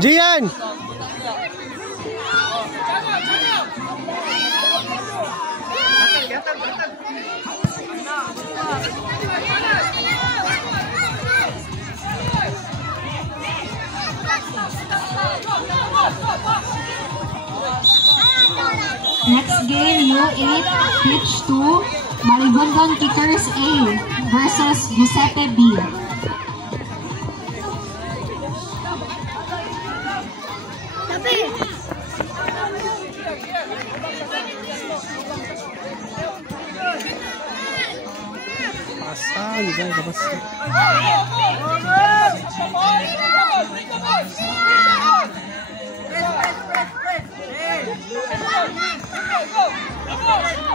Gian! Next game, U8 pitch 2, Maribundon Kickers A versus Giuseppe B.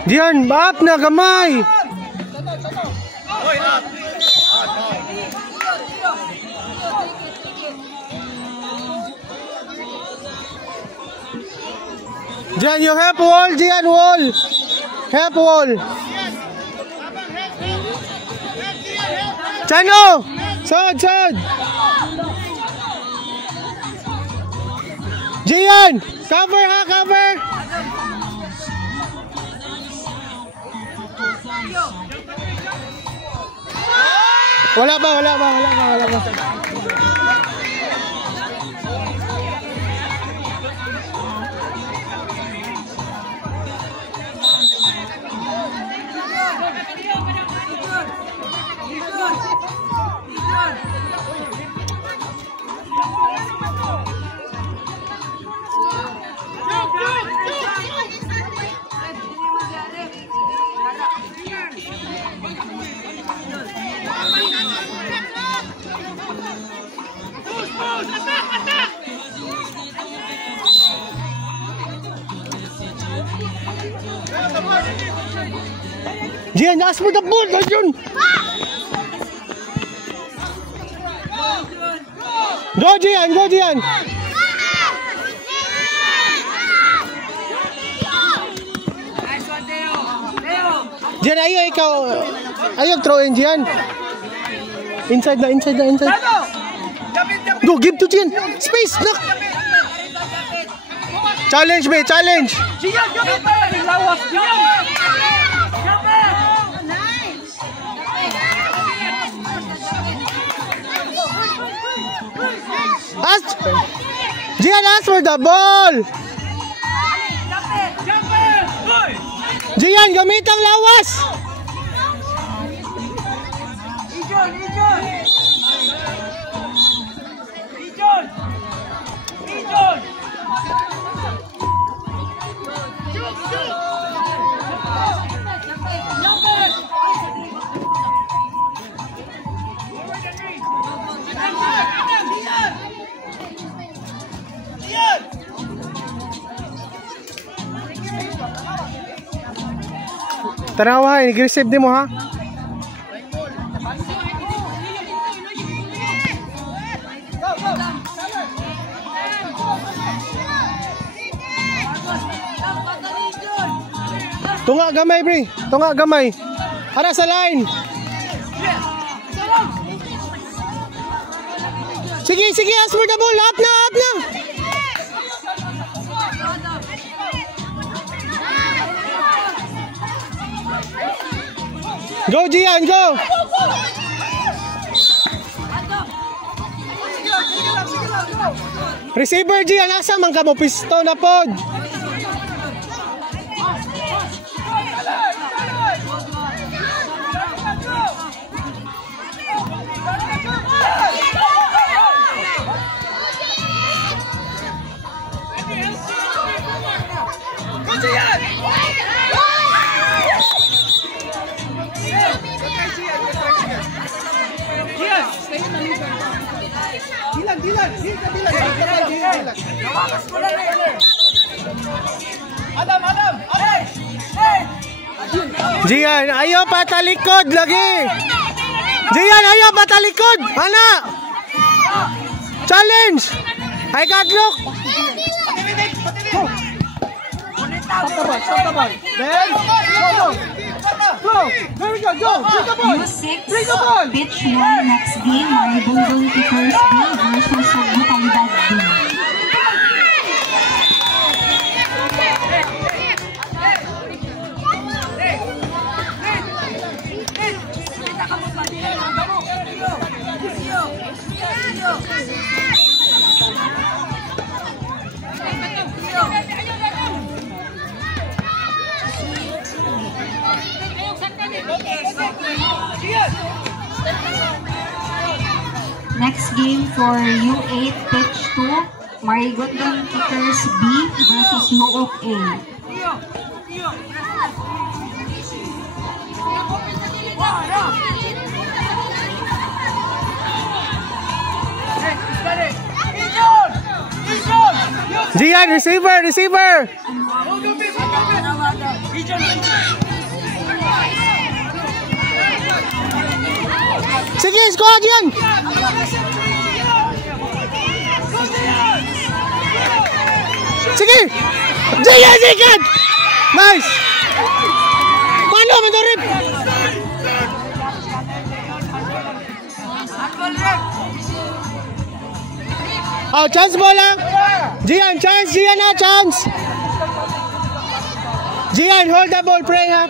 Diyan, up na gamay. Diyan, you help wall, diyan wall. Help wall. Chano! Sod, sod! Gian! Cover ha, cover! Wala ba? Gian, ask for the ball, Gian! Go, Gian! Go, Gian! Gian, ayaw ikaw. Ayaw throw in, Gian. Inside na. Go, give to Gian. Space, look! Challenge me, challenge! Gian, lawas, Gian! Gian, ask for the ball! Gian, gamit ang lawas! Tarawa, nag-receive din mo ha? Tunga gamay, bre. Tunga gamay. Ara sa line. Sige, ask for the ball. Up na. Go, Gian, go! Receiver, Gian, nasa man ka mo? Pisto na pod! Dilan. Adam. Gian, ayaw patalikod lagi. Gian, ayaw patalikod. Ana. Challenge. I got look. Stop the ball. Then, go. There we go. Go. Bring the ball. U6, pitch 1, next game, Maribondon Kickers B versus Butalidad B. Next game for U8 pitch 2, Maribondon Kickers B versus Luok A. Gian, receiver. Sige, score Gian. Sige. Gian, second. Nice. Mano, mandorip. Oh, chance mo lang. Gian, chance. Gian na, chance. Gian, hold the ball. Pray ha.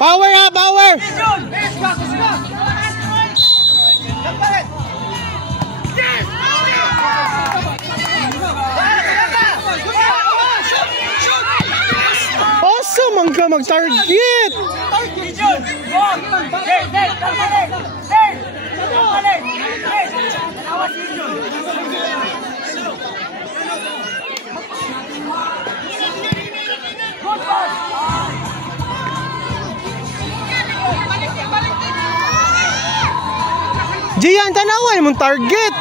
Power ha, power. Awesome ang ka mag-target. Gian, tanawan mong target.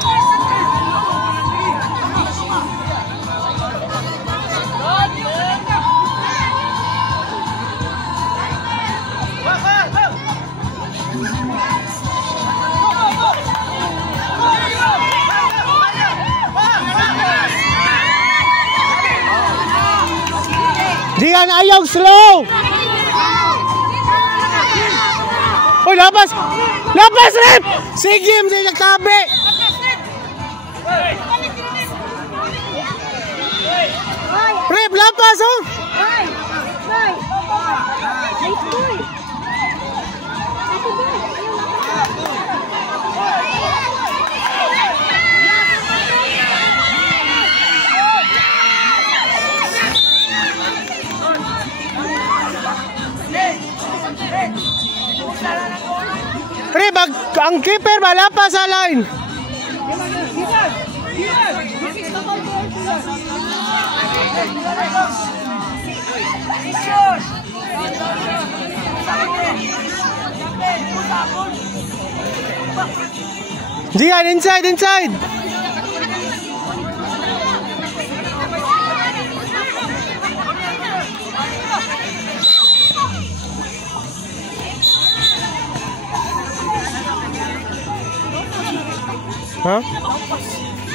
Gian, ayaw slow. Uy, lapas, Rep! Sige, hindi nagtabi. Rep, lapas, oh. Rep, ang keeper malapas sa line. Gian, inside. Ha?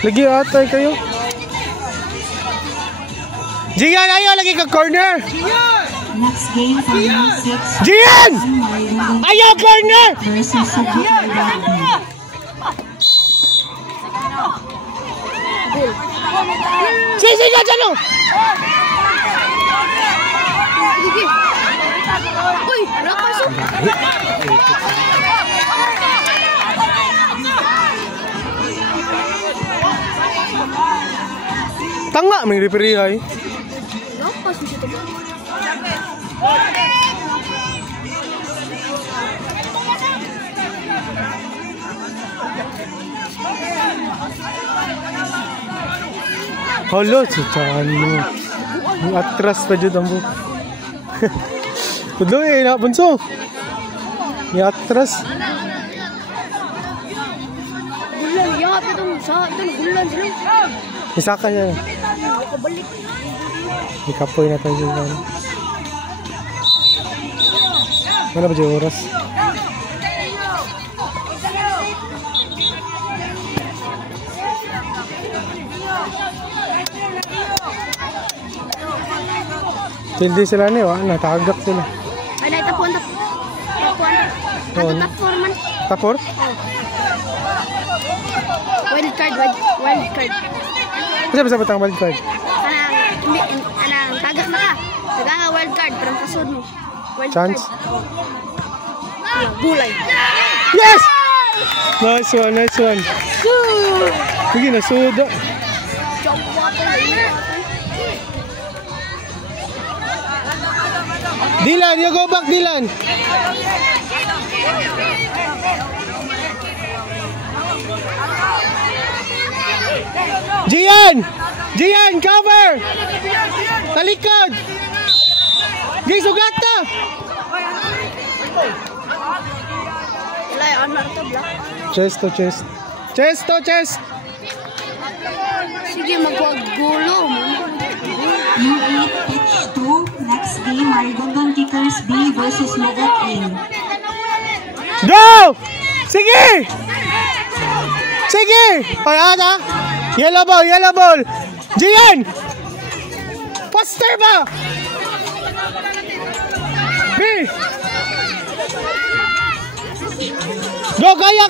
Lagi atay kayo. Gian, ayaw lagi ka corner. Next game for U6. Gian! Ayaw corner! Versus Butalidad B. Sige ka dyan, oh! Uy, napasok! Tanga, may referee ay. Napasok ito ba? Halo, si Chano. Ang atras pa dyan ang buka. Tudloy na bunso. Yatras. Gulan, yakap itong sa ito, gulan sila. Isa ka niya. Kabalik. Ikapoy na tayo dyan. Wala ba dyan oras? Tildi sila ni, natagak sila. Ay, tapon. Ano tapon man? Tapor? Wild card. Kasi ba sa wild card? Anang tagak na ka. Taga wild card, parang kasod mo. Wild Chance? card. Gulay. Yes! Nice one. Sige, nasuda. Chop water. Dylan, you go back, Dylan. Gian, cover. Talikod. Gay, sugat ka. Wala, anak to, black. Chest to chest. Sige, magwagulo. U8 pitch 2. Next game, Marigondon Kickers B versus Logot A. Go! Sige! Ay, ana. Yellow ball. Gian! Faster ba? B! Go, kaya!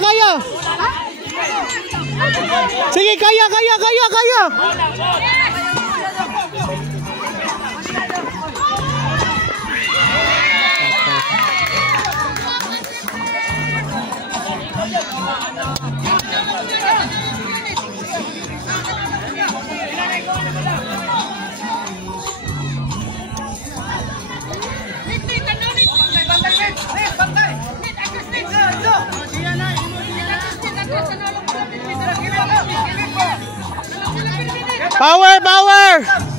Sige, kaya! Power!